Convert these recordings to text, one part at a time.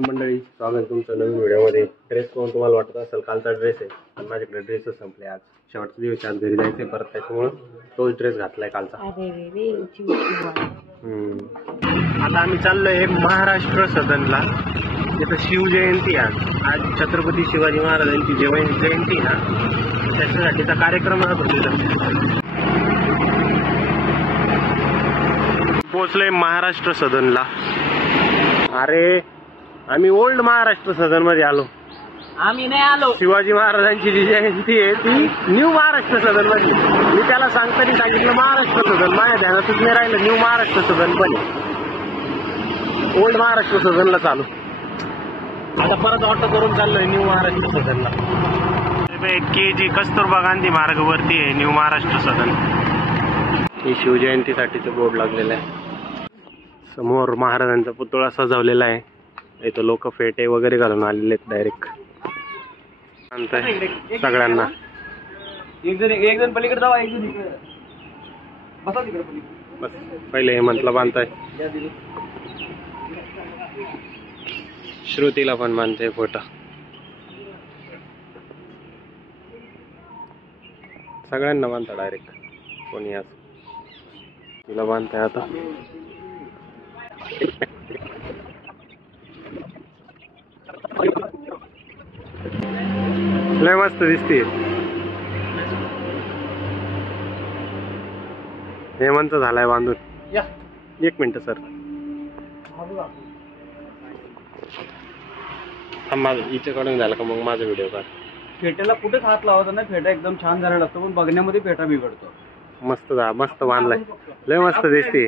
मंडळी, स्वागत तुमचं नवीन व्हिडिओमध्ये. ड्रेस कोण तुम्हाला वाटत असेल कालचा ड्रेस आहे, पण माझ्याकडे ड्रेसच संपले. आज शेवटचा दिवस, आज घरी जायचंय परत, त्याच्यामुळं तोच ड्रेस घातलाय कालचा. आता आम्ही चाललोय महाराष्ट्र सदनला. तिथं शिवजयंती आज छत्रपती शिवाजी महाराजांची जयंती ना, त्याच्यासाठीचा कार्यक्रम राहतो तिथं. पोहोचलोय महाराष्ट्र सदनला. अरे आम्ही ओल्ड महाराष्ट्र सदन मध्ये आलो. आम्ही नाही आलो. शिवाजी महाराजांची जी जयंती आहे ती न्यू महाराष्ट्र सदन मध्ये. मी त्याला सांगितलं महाराष्ट्र सदन, माझ्या ध्यानातच नाही राहिलं. न्यू महाराष्ट्र सदन पण ओल्ड महाराष्ट्र सदनला चालू. आता परत ऑटो करून चाललोय न्यू महाराष्ट्र सदनला. KG कस्तुरबा गांधी मार्गावरती आहे न्यू महाराष्ट्र सदन. ही शिवजयंतीसाठीचं बोर्ड लागलेलं आहे. समोर महाराजांचा पुतळा सजवलेला आहे. इथं लोक फेटे वगैरे घालून आलेले आहेत डायरेक्ट. सगळ्यांना एक जण पलीकडे जावा, एक जण इकडे बसा. तिकडे बस पहिले हेमंतला बांधताय, श्रुतीला पण बांधताय फोटा. सगळ्यांना बांधता डायरेक्ट, कोणी असं. तिला बांधताय आता. लय मस्त दिसते. हेमंत झालाय बांधून. एक मिनिट सर, हिच्याकडून झालं का मग माझा व्हिडिओ काढ. फेट्याला कुठेच हात लावायचा नाही. फेटा एकदम छान झाला लागतो, पण बघण्यामध्ये फेटा बिघडतो. मस्त मस्त बांधलाय, लय मस्त दिसते.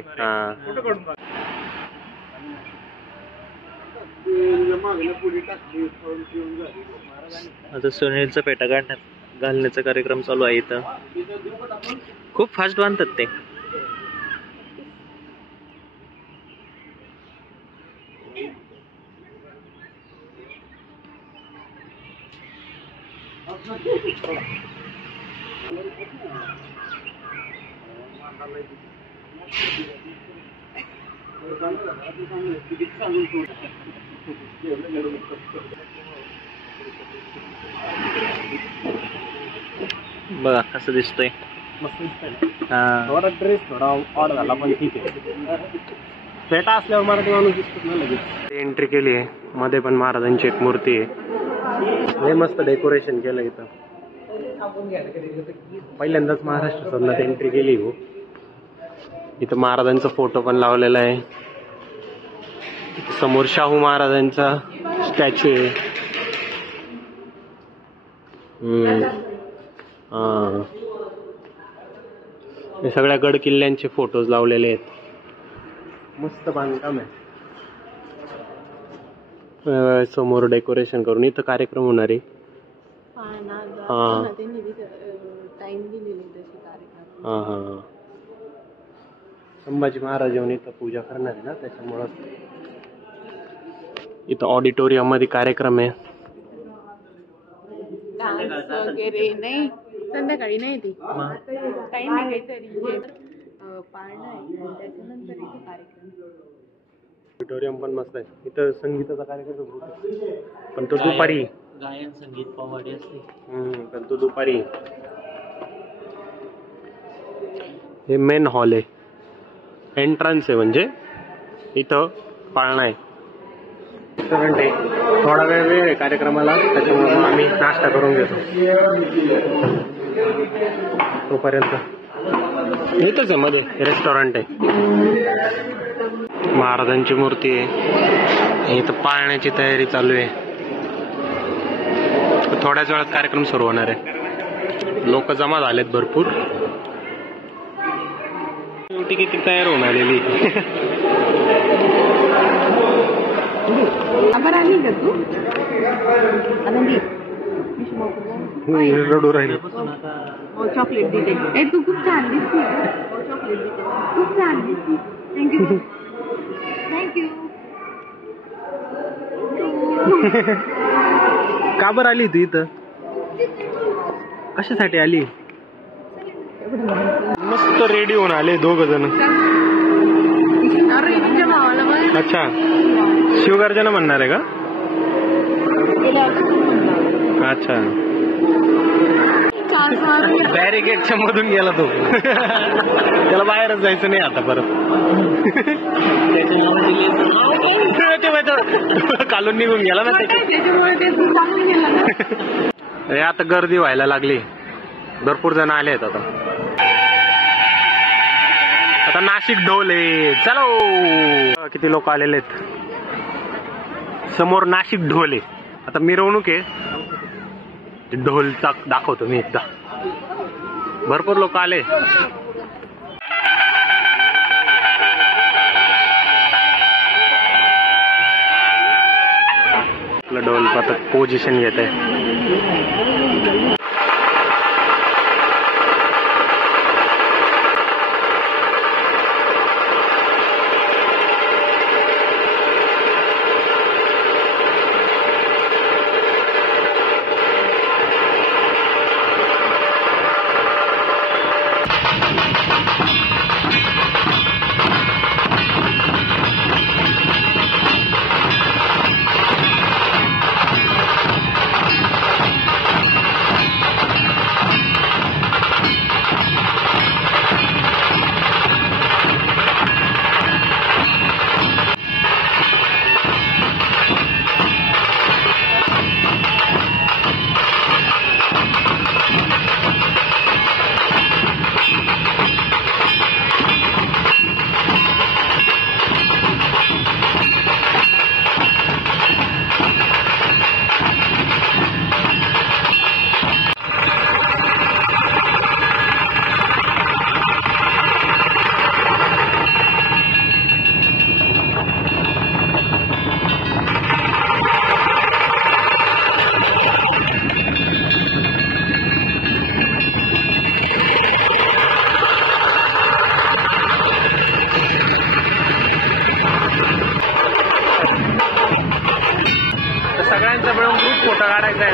आता सुनीलचा फेटा घालण्याचा कार्यक्रम चालू आहे इथं. खूप फास्ट बांधतात ते. बघा कसं दिसतोय. मस्त दिसतंय. थोडा ड्रेस थोडा ऑड झाला पण ठीक आहे. फेटा असल्यावर मराठी माणूस दिसतो ना लगेच. एंट्री केली आहे. मध्ये पण महाराजांची एक मूर्ती आहे. लय मस्त डेकोरेशन केलं इथं. पहिल्यांदाच महाराष्ट्र सदनात एंट्री केली हो. इथं महाराजांचा फोटो पण लावलेला आहे. समोर शाहू महाराजांचा स्टॅच्यू आहे. हे सगळ्या गड किल्ल्यांचे फोटोज लावलेले आहेत. मस्त बांधकाम आहे. समोर डेकोरेशन करून इथं कार्यक्रम होणार आहे. संभाजी महाराज येऊन इथं पूजा करणार आहे ना, त्याच्यामुळं इथं ऑडिटोरियम मध्ये कार्यक्रम आहे. वगैरे नाही, संध्याकाळी नाही ती काही नाही, काहीतरी पाळणं आहे, त्याच्यानंतर इथे कार्यक्रम. ऑडिटोरियम पण मस्त आहे. इथं संगीताचा कार्यक्रम पण तो दुपारी. गायन संगीत पवाडी असते. पण तो दुपारी. हे मेन हॉल आहे, एंट्रन्स आहे. म्हणजे इथं पाळणा आहे. थोडा वेळ आहे कार्यक्रमाला, त्याच्यामुळे आम्ही नाश्ता करून घेतो. तोपर्यंत इथंच आहे मध्ये रेस्टॉरंट आहे. महाराजांची मूर्ती आहे. इथं पाळण्याची तयारी चालू आहे. थोड्याच वेळात कार्यक्रम सुरू होणार आहे. लोक जमा झालेत भरपूर. शेवटी किती तयार होऊन आलेली. रडू राहिले. चॉकलेट दिले. तू खूप छान दिसते. चॉकलेट दिले, खूप छान दिसते. Thank you thank you. का बरं आली तू इथं? कशासाठी आली? मस्त रेडी होऊन आले दोघ जण. अच्छा शिवगर्जना म्हणणार आहे का? अच्छा, बॅरिकेडच्या मधून गेला तो. त्याला बाहेरच जायचं नाही आता परत. कालून निघून गेला ना त्याच्यामुळे. आता गर्दी व्हायला लागली, भरपूर जण आले आहेत आता. आता नाशिक ढोले, चलो. किती लोक आलेले आहेत. समोर नाशिक ढोले. आता मिरवणूक आहे, ढोलचा दाखवतो मी एकदा. भरपूर लोक आले. आपलं ढोल पथक पोझिशन घेत आहे. सगळ्यांचा मिळून ग्रुप फोटो काढायचा आहे.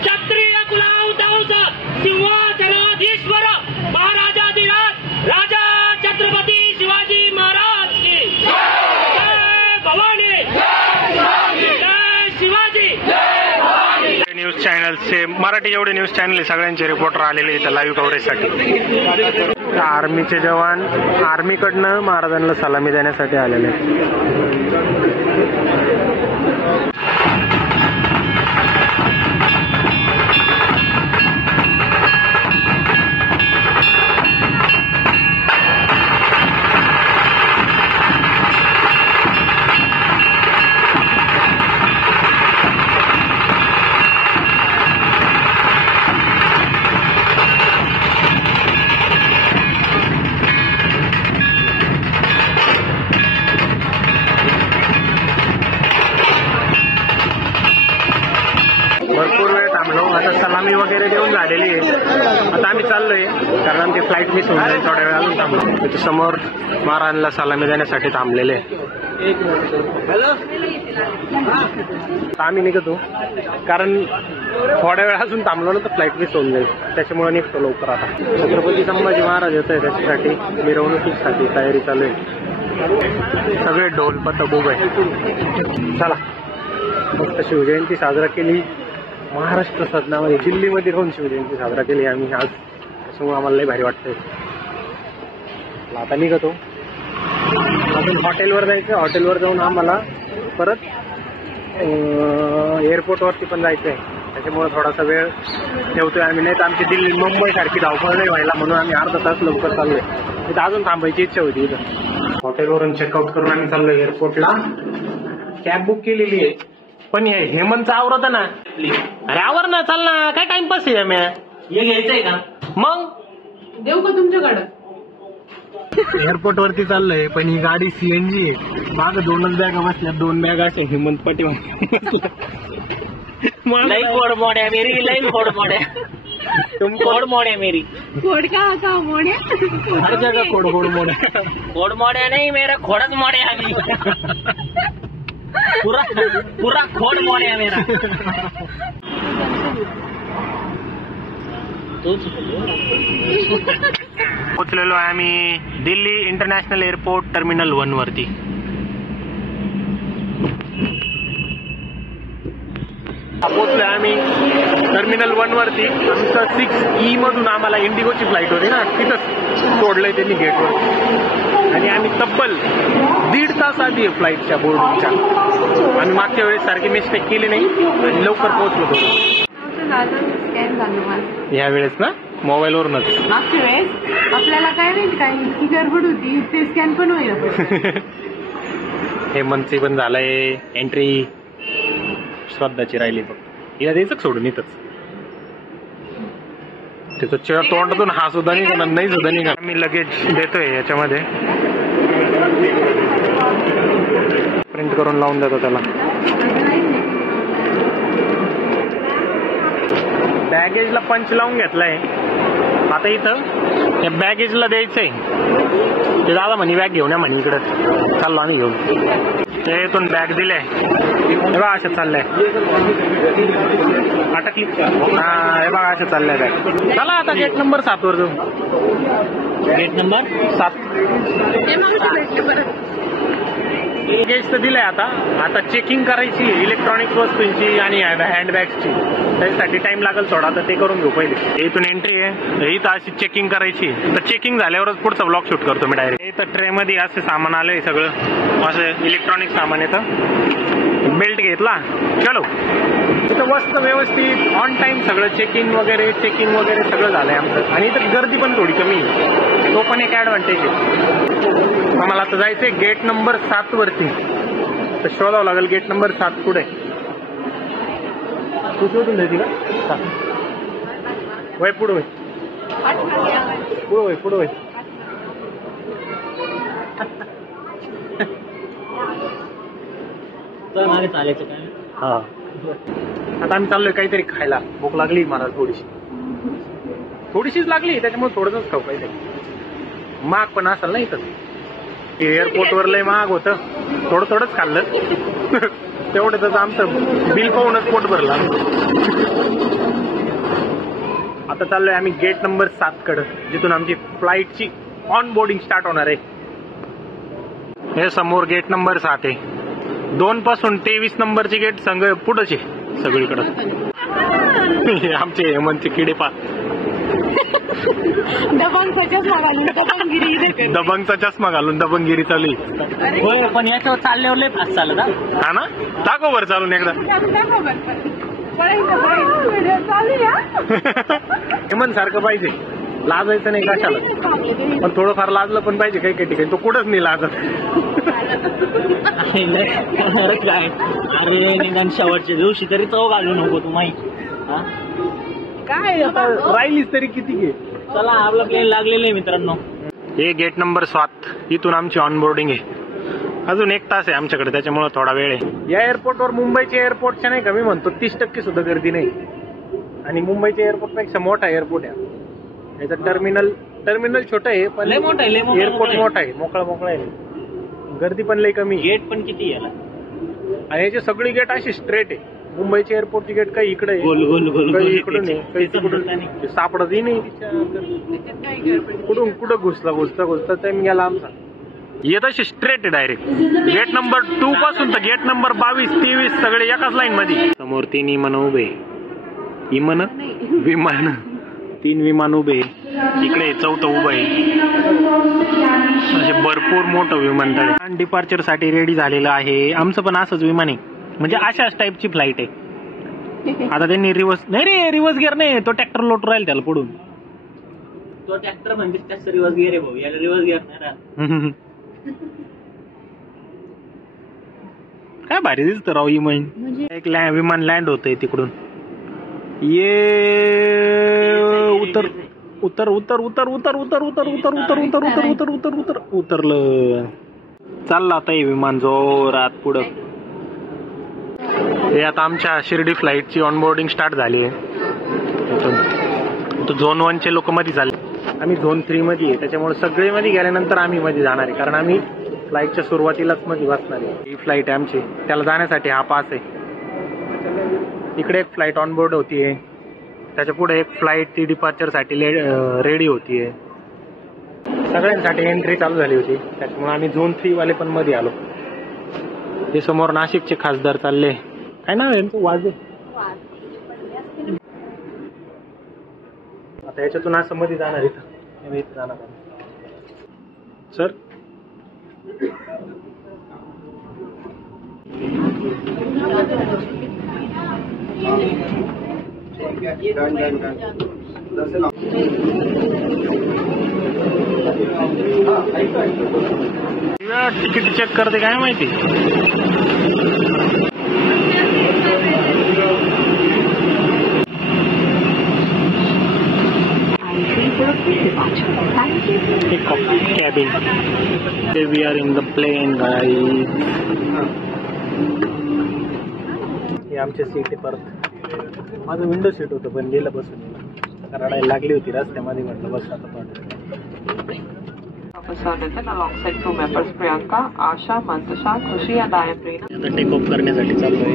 क्षत्रिय कुलावतांस सिंहासनाधीश्वर महाराजाधिराज राजा छत्रपती शिवाजी महाराज की जय भवानी, जय शिवाजी. न्यूज चॅनलचे मराठी जेवढे न्यूज चॅनल आहे सगळ्यांचे रिपोर्टर आलेले इथं लाईव्ह कव्हरेजसाठी. आर्मीचे जवान आर्मीकडनं महाराजांना सलामी देण्यासाठी आलेले आहेत. भरपूर वेळ थांबलो. आता सलामी वगैरे देऊन झालेली आहे. आता आम्ही चाललोय कारण आमची फ्लाईट मिस होऊन जाईल. थोड्या वेळ अजून थांबलो. तिथे समोर महाराजांना सलामी देण्यासाठी थांबलेले. आम्ही निघतो कारण थोड्या वेळ अजून थांबलो ना तर फ्लाईट मिस होऊन जाईल. त्याच्यामुळे निघतो लवकर. आता छत्रपती संभाजी महाराज येत आहे त्याच्यासाठी मिरवणुकीसाठी तयारी चालू आहे. सगळे ढोल पथक उभे आहे. चला मस्त शिवजयंती साजरा केली. महाराष्ट्र सदनामध्ये दिल्लीमध्ये राहून शिवजयंती साजरा केली आम्ही आज. त्याच्यामुळे आम्हाला लई भारी वाटतंय. आता निघतो. अजून हॉटेलवर जायचं. हॉटेलवर जाऊन आम्हाला परत एअरपोर्टवरती पण जायचं आहे. त्याच्यामुळे थोडासा वेळ ठेवतोय आम्ही. नाही तर आमची दिल्ली मुंबई सारखी धावपळ नाही व्हायला म्हणून आम्ही अर्धा तास लवकर चाललोय. तिथं अजून थांबायची इच्छा होती. इथं हॉटेलवरून चेकआउट करून आम्ही चाललोय एअरपोर्टला. कॅब बुक केलेली आहे पण हे हेमंतचं आवरत ना. अरे आवर ना, चाल ना. काय टाइमपास आहे म्या. हे घ्यायचंय का मग देऊ का तुमच्याकडं? एअरपोर्ट वरती चाललंय पण ही गाडी सीएनजी आहे. माग 2च बॅगा बसल्या. 2 बॅगा असे हेमंत पाटील लई खोड मोड्या मेरी, लई खोड मोड्या. तुम खोड मोड्या मेरी. खोड का मोड्या? हर जगह खोड मोड्या. खोड मोड्या नहीं, मेरा खोडच मोड्या अभी. पूरा पूरा खोड मोड्या मेरा. तूच पोचलेलो आहे आम्ही दिल्ली इंटरनॅशनल एअरपोर्ट टर्मिनल 1 वरती. पोचलोय आम्ही टर्मिनल 1 वरती. आमचं 6E मधून आम्हाला इंडिगोची फ्लाईट होती ना, तिथंच सोडलंय त्यांनी गेटवर. आणि आम्ही तब्बल 1.5 तास आधी फ्लाईटच्या बोर्डिंगच्या. आम्ही मागच्या वेळेस सारखी मिस्टेक केली नाही आणि लवकर पोहोचलो होतो. स्कॅन झालं माझं ह्या वेळेस ना मोबाईलवरूनच. मागच्या वेळेस आपल्याला काय माहिती काय ही गडबड होती, ते स्कॅन पण होईल. हे मंथची पण झालंय एंट्री. श्रद्धाची राहिली फक्त, हिला द्यायचं सोडून इथंच. त्याचं तोंडातून हा सुद्धा निघणार नाही सुद्धा निघणार. मी लगेच देतोय याच्यामध्ये, प्रिंट करून लावून देतो त्याला. बॅगेजला पंच लावून घेतलाय. आता इथं त्या बॅगेजला द्यायचंय. ते दादा म्हणे बॅग घेऊन या म्हणे इकडं. चाललो आम्ही घेऊन. ते इथून बॅग दिले हे बघा अशा चाललंय. अटकली हा हे बघा अशा चाललंय बॅग. चला आता गेट नंबर 7 वर जाऊ. गेट नंबर 7 गेट तर दिलंय. आता चेकिंग करायची इलेक्ट्रॉनिक वस्तूंची आणि हँडबॅग्सची. त्याच्यासाठी टाइम लागेल थोडा, तर ते करून घेऊ पहिले. इथून एंट्री आहे, इथं अशी चेकिंग करायची. तर चेकिंग झाल्यावरच पुढचा ब्लॉग शूट करतो मी डायरेक्ट. इथं ट्रे मध्ये असं सामान आलंय सगळं, असं इलेक्ट्रॉनिक सामान येतं. बेल्ट घेतला चलो. इथं मस्त व्यवस्थित ऑन टाइम सगळं चेकिंग वगैरे सगळं झालंय आमचं. आणि इथं गर्दी पण थोडी कमी आहे, तो पण एक ऍडव्हान्टेज आहे. आम्हाला आता जायचंय गेट नंबर 7 वरती. तर शोधावं लागेल गेट नंबर 7 कुठे. तू शोधून द्यायची का? वय पुढं वय पुढं वय. मागे चालायचं काय? हा आता आम्ही चाललोय काहीतरी खायला. भूक लागली मला थोडीशीच लागली, त्याच्यामुळे थोडंच खाऊ पाहिजे. महाग पण असेल ना इथं. एअरपोर्ट वर लय महाग होतं, थोडंच खाल्लं. तेवढंच आमचं बिल पाहूनच पोट भरलं. आता चाललोय आम्ही गेट नंबर 7 कडे, जिथून आमची फ्लाईटची ऑन बोर्डिंग स्टार्ट होणार आहे. हे समोर गेट नंबर 7 आहे. 2 पासून 23 नंबरची गेट संघ पुढचे सगळीकडे. आमचे हेमंतचे किडे पा दबंगचा चष्मा घालून दबंगगिरी चालू आहे. पण याच्यावर चालल्यावर लय फास्ट चालत हा ना. दाखव वर चालून एकदा. हेमंत सारखं पाहिजे, लाजायचं नाही कशाला. पण थोडंफार लाजलं पण पाहिजे काही ठिकाणी. तो कुठंच नाही लाजत. काय अरे निदान शेवटच्या दिवशी तरी तो घालू नको तू माहिती. काय आता राहिलीच तरी किती घे. चला आपलं प्लेन लागलेलं आहे मित्रांनो. हे गेट नंबर 7. इथून आमची ऑन बोर्डिंग आहे. अजून 1 तास आहे आमच्याकडे, त्याच्यामुळे थोडा वेळ आहे. या एअरपोर्टवर मुंबईच्या एअरपोर्टच्या नाही का मी म्हणतो 30% सुद्धा गर्दी नाही. आणि मुंबईच्या एअरपोर्ट पेक्षा मोठा एअरपोर्ट आहे. याचं टर्मिनल छोटं आहे पण मोठा आहे. एअरपोर्ट मोठा आहे, मोकळा आहे. गर्दी पण लय कमी. गेट पण किती आहे आणि याची सगळी गेट अशी स्ट्रेट आहे. मुंबईची एअरपोर्टची गेट काही इकडे आहे, काही इकडून आहे, काही तिकडून सापडतही नाही. कुठं घुसता टाइम गेला आमचा. येत अशी स्ट्रेट आहे डायरेक्ट. गेट नंबर 2 पासून तर गेट नंबर 22, 23 सगळे एकाच लाईन मध्ये. समोर 3 विमान उभे. विमान 3 विमान उभे. इकडे 4थं उभं आहे. असे भरपूर मोठं विमानतळ. डिपार्चर साठी रेडी झालेलं आहे. आमचं पण असंच विमान आहे, म्हणजे अशाच टाईपची फ्लाईट आहे. आता त्यांनी रिव्हर्स गिअर नाही, तो ट्रॅक्टर लोट राहील त्याला पुढून. तो ट्रॅक्टर म्हणजे त्याचा रिव्हर्स गिअर आहे भाऊ, याला रिव्हर्स गिअर नाही राहत. काय भारी दिसतं राव विमान. एक विमान लँड होतंय तिकडून. ये उतरलं. चाललं आता हे विमान जोरात पुढं. हे आता आमच्या शिर्डी फ्लाईटची ऑनबोर्डिंग स्टार्ट झाली आहे. झोन 1 चे लोक मध्ये झाले. आम्ही झोन 3 मध्ये आहे, त्याच्यामुळे सगळे मध्ये गेल्यानंतर आम्ही मध्ये जाणार आहे. कारण आम्ही फ्लाईटच्या सुरुवातीलाच मध्ये बसणार आहे. ही फ्लाईट आहे आमची, त्याला जाण्यासाठी हा पास आहे. इकडे एक फ्लाईट ऑनबोर्ड होतीये, त्याच्या पुढे एक फ्लाईट ती डिपार्चर साठी रेडी होतीये. सगळ्यांसाठी एंट्री चालू झाली होती, त्याच्यामुळे आम्ही झोन 3 वाले पण मध्ये आलो. हे समोर नाशिकचे खासदार चालले, काय नाव आहे यांचं? वाजे. आता याच्यातून असं मध्ये जाणार इथं जाणार सर. तिकीट चेक करते काय माहिती. cabin. We are in the plane, guys. हे आमचे सीट आहे परत. माझं विंडो सीट होतं पण गेलं बसून, रडायला लागली होती रस्त्यामध्ये, म्हटलं बस आता alongside crew members Priyanka, Asha, Mantasha, Khushi and I am Reena. आता टेक ऑफ करण्यासाठी चालू आहे.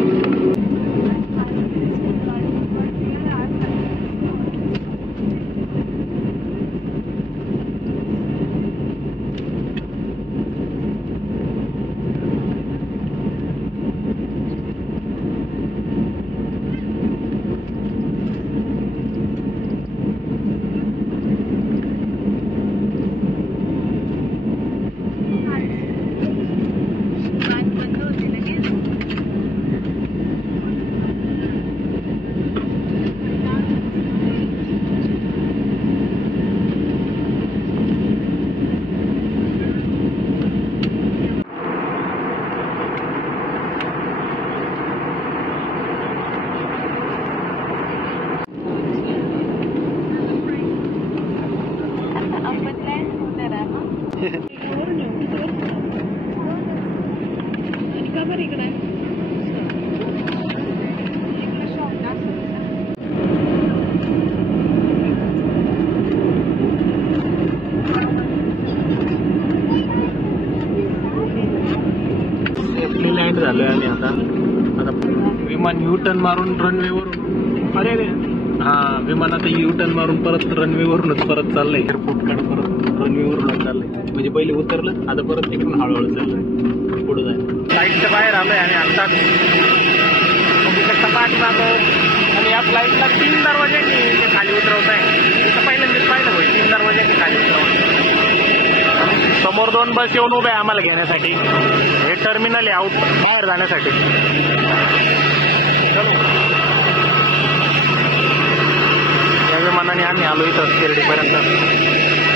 लँड झालोय आम्ही आता. विमान यू टर्न मारून रनवेवरून, अरे हा विमान आता यू टर्न मारून परत रनवेवरूनच परत चाललंय, एअरपोर्टकडे परत रनवेवरूनच चाललंय. म्हणजे पहिले उतरलं, आता परत तिकडून हळूहळू चाललंय पुढे जायला. फ्लाईटच्या बाहेर आलोय आणि आता सपाट जातो आणि या फ्लाईटला 3 दरवाजे खाली उतरवत आहे. तिथं पहिल्यांदाच पाहिलं होईल 3 दरवाजे खाली उतरवत. समोर 2 बस येऊन उभे आहे आम्हाला घेण्यासाठी. हे टर्मिनल आहे आउट बाहेर जाण्यासाठी. या विमानाने आम्ही आलो इथं शिर्डीपर्यंत.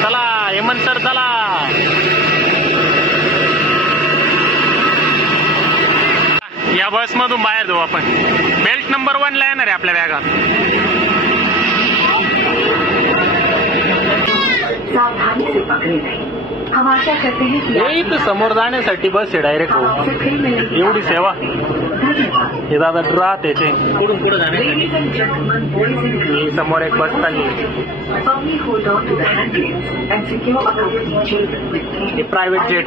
चला हेमंत सर चला. या बस मधून बाहेर जाऊ आपण. बेल्ट नंबर 1 ला येणार आहे आपल्या बॅगा. सावधानी से पकड़े. हम आशा करते हैं कि इथं समोर जाण्यासाठी बस आहे डायरेक्ट. एवढी सेवा. हे दादा राहत याचे पुढून पुढे जाण्यासाठी. समोर एक बस चालली. हे प्रायव्हेट जेट.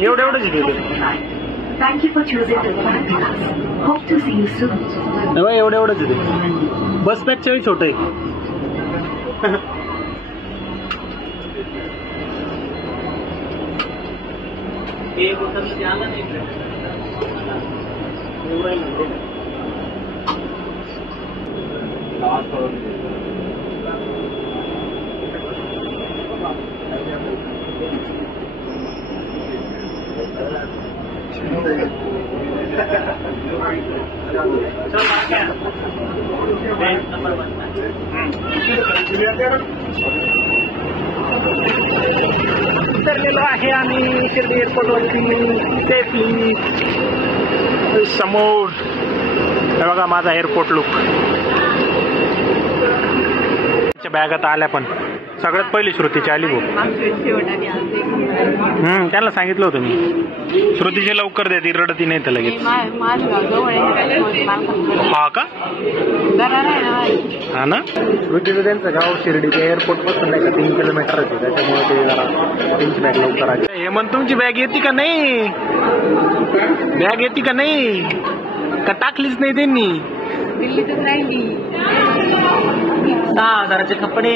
एवढंच गेले. Thank you for choosing to fly with us. Hope to see you soon. एवढंच येते. बस पेक्षाही छोट आहे. उतरलेलो आहे आम्ही शिर्डी एअरपोर्टवरती सेफली. समोर हे बघा माझा एअरपोर्ट लुक. बॅगात आल्या पण सगळ्यात पहिली श्रुतीची आली भाऊ. त्यांना सांगितलं होतं मी श्रुतीची लवकर द्या, ती रडती नाही तर लगेच. हा का? हा ना. श्रुतीचं त्यांचं गाव शिर्डीच्या एअरपोर्ट पासून नाही का 3 किलोमीटर होते, त्याच्यामुळे ते जरा त्यांची बॅग लवकर आली. हेमंत तुमची बॅग येते का नाही? बॅग येते का नाही? का टाकलीच नाही त्यांनी? दिल्लीतच राहिली. 6,000चे कपडे.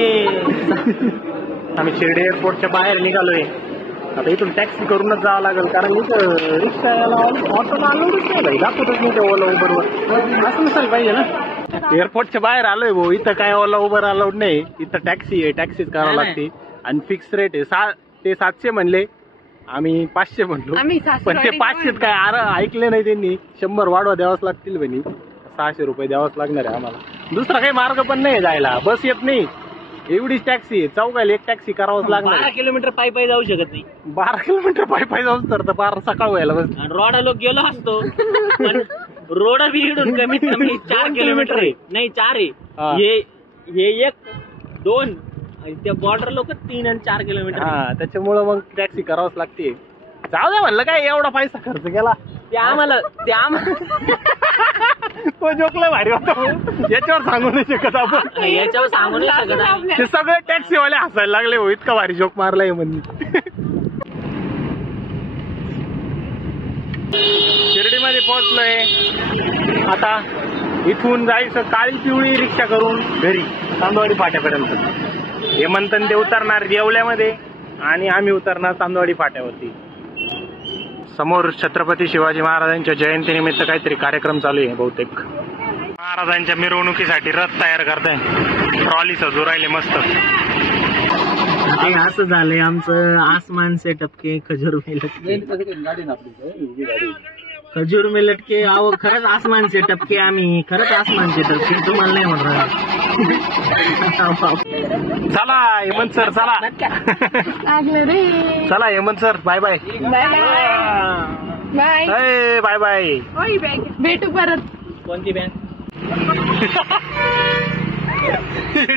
आम्ही शिर्डी एअरपोर्टच्या बाहेर निघालोय. आता इथून टॅक्सी करूनच जावं लागेल, कारण इथं रिक्षाला ऑटो अलाउडच नाही भाई, दाखवतच नाही ते ओला उबरवर. असं नसायला पाहिजे ना. एअरपोर्टच्या बाहेर आलोय भाऊ, इथं काय ओला उबर अलाउड नाही. इथं टॅक्सी आहे, टॅक्सीच करावं लागते आणि फिक्स रेट आहे. ते 700 म्हणले, आम्ही 500 म्हणलो. पण ते 500 काय ऐकले नाही त्यांनी. 100 वाढवा द्यावाच लागतील म्हणे. 600 रुपये द्यावाच लागणार आहे आम्हाला. दुसरा काही मार्ग पण नाही जायला, बस येत नाही. एवढीच टॅक्सी आहे, चौकायला एक टॅक्सी करावंच लागणार. 12 किलोमीटर पायी जाऊ शकत नाही. 12 किलोमीटर पायी जाऊच तर 12 सकाळ व्हायला बस. रोडा लोक गेलो असतो, पण रोड बिघडून कमीत कमी 4 किलोमीटर आहे. नाही 4 आहे. हे 1, 2 त्या बॉर्डर लोक 3 आणि 4 किलोमीटर. हा, त्याच्यामुळं मग टॅक्सी करावंच लागते. जाऊ द्या म्हणलं, काय एवढा पैसा खर्च केला ते आम्हाला तो जोकला भारी होता. याच्यावर सांगू नाही शकत आपण, याच्यावर सांगू नाही शकत आहे. ते सगळे टॅक्सीवाले हसायला लागले हो, इतका भारी जोक मारलाय म्हणजे. शिर्डीमध्ये पोहोचलोय. आता इथून जायचं काळी पिवळी रिक्षा करून घरी तांदवाडी फाट्यापर्यंत. हेमंतन ते उतरणार येवल्यामध्ये आणि आम्ही उतरणार तांदवाडी फाट्यावरती. समोर छत्रपती शिवाजी महाराजांच्या जयंतीनिमित्त काहीतरी कार्यक्रम चालू आहे बहुतेक. महाराजांच्या मिरवणुकीसाठी रथ तयार करताय, ट्रॉली सजू राहिले मस्त. असं झालंय आमचं आसमान से टपके खजूर में लटके. खजूर में लटके. अहो खरंच आसमान से टपके, आम्ही खरंच आसमान से टपके, तुम्हाला नाही म्हणणार. चला हेमंत सर, चला चला Hemant sir, bye bye bye bye bye. भेटू परत. कोणती बँक?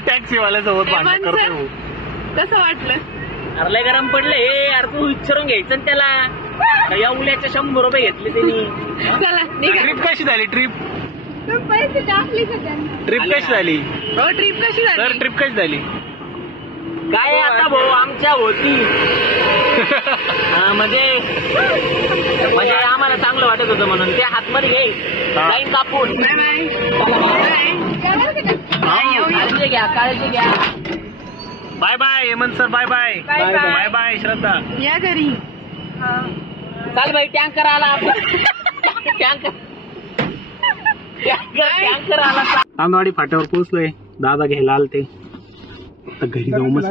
टॅक्सीवाल्यासोबत भांडण करतोय. कसं वाटलं? अरे लय गरम पडले हे यार, तू विचारून घ्यायचं ना त्याला. या उल्याचे 100 रुपये घेतले त्यांनी. चला निघा. ट्रिप कशी झाली? ट्रिप पैसे टाकले का त्यांनी? ट्रिप कशी झाली? हो, ट्रिप कशी सर झाली? ट्रिप कशी झाली? काय आता भाऊ आमच्या होती. म्हणजे आम्हाला चांगलं वाटत होतं म्हणून ते हातमध्ये घे, लाईन कापून. काळजी घ्या, काळजी घ्या. Bye bye Hemant sir, bye bye. Bye bye Shraddha. या घरी. चाल भाई, टँकर आला आपला. टँकर आला. तांदवाडी फाट्यावर पोहोचलोय. दादा घ्यायला आलते. आता घरी जाऊ मस्त.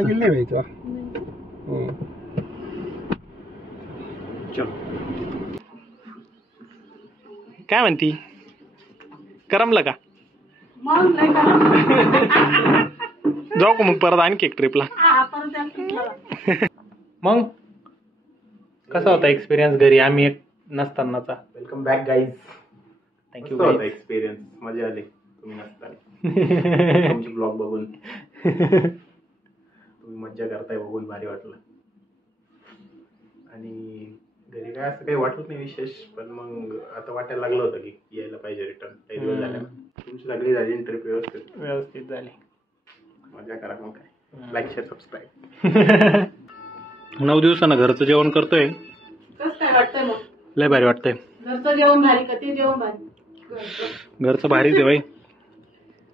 चलो. काय म्हणती, करमलं का? जाऊ का मग परत आणखी एक ट्रिपला? मग कसा होता एक्सपिरियन्स घरी आम्ही एक नसतानाचा? Welcome back guys. Thank you. Experience मजा आली तुम्ही नसताना. तुमचे ब्लॉग बघून तुम्ही मज्जा करताय बघून भारी वाटलं. आणि घरी काय असं काही वाटत नाही विशेष, पण मग आता वाटायला लागलं होतं की यायला पाहिजे रिटर्न. काही दिवस झाले. तुमची सगळी झाली ट्रिप व्यवस्थित झाली. मजा करा. मग काय, लाईक शेअर सबस्क्राईब. 9 दिवसानं घरचं जेवण करतोय. कसं काय वाटतंय मग? लय भारी वाटतंय. घरचं जेवण भारी का ते जेवण भारी? घरचं भारीच आहे बाई.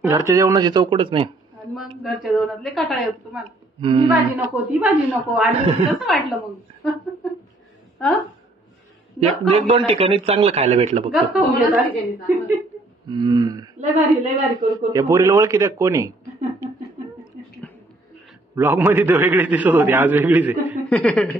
घरच्या जेवणाची चौकटच नाही. आणि मग घरच्या जेवणातले कटाळे होत तुम्हाला. ही भाजी नको, ती भाजी नको. आणि कसं वाटलं मग? एक 2 ठिकाणी चांगलं खायला भेटलं फक्त. लय भारी लय भारी करू करू. या पोरीला ओळखी द्या कोणी? ब्लॉग मध्ये तर वेगळीच दिसत होती, आज वेगळीच आहे.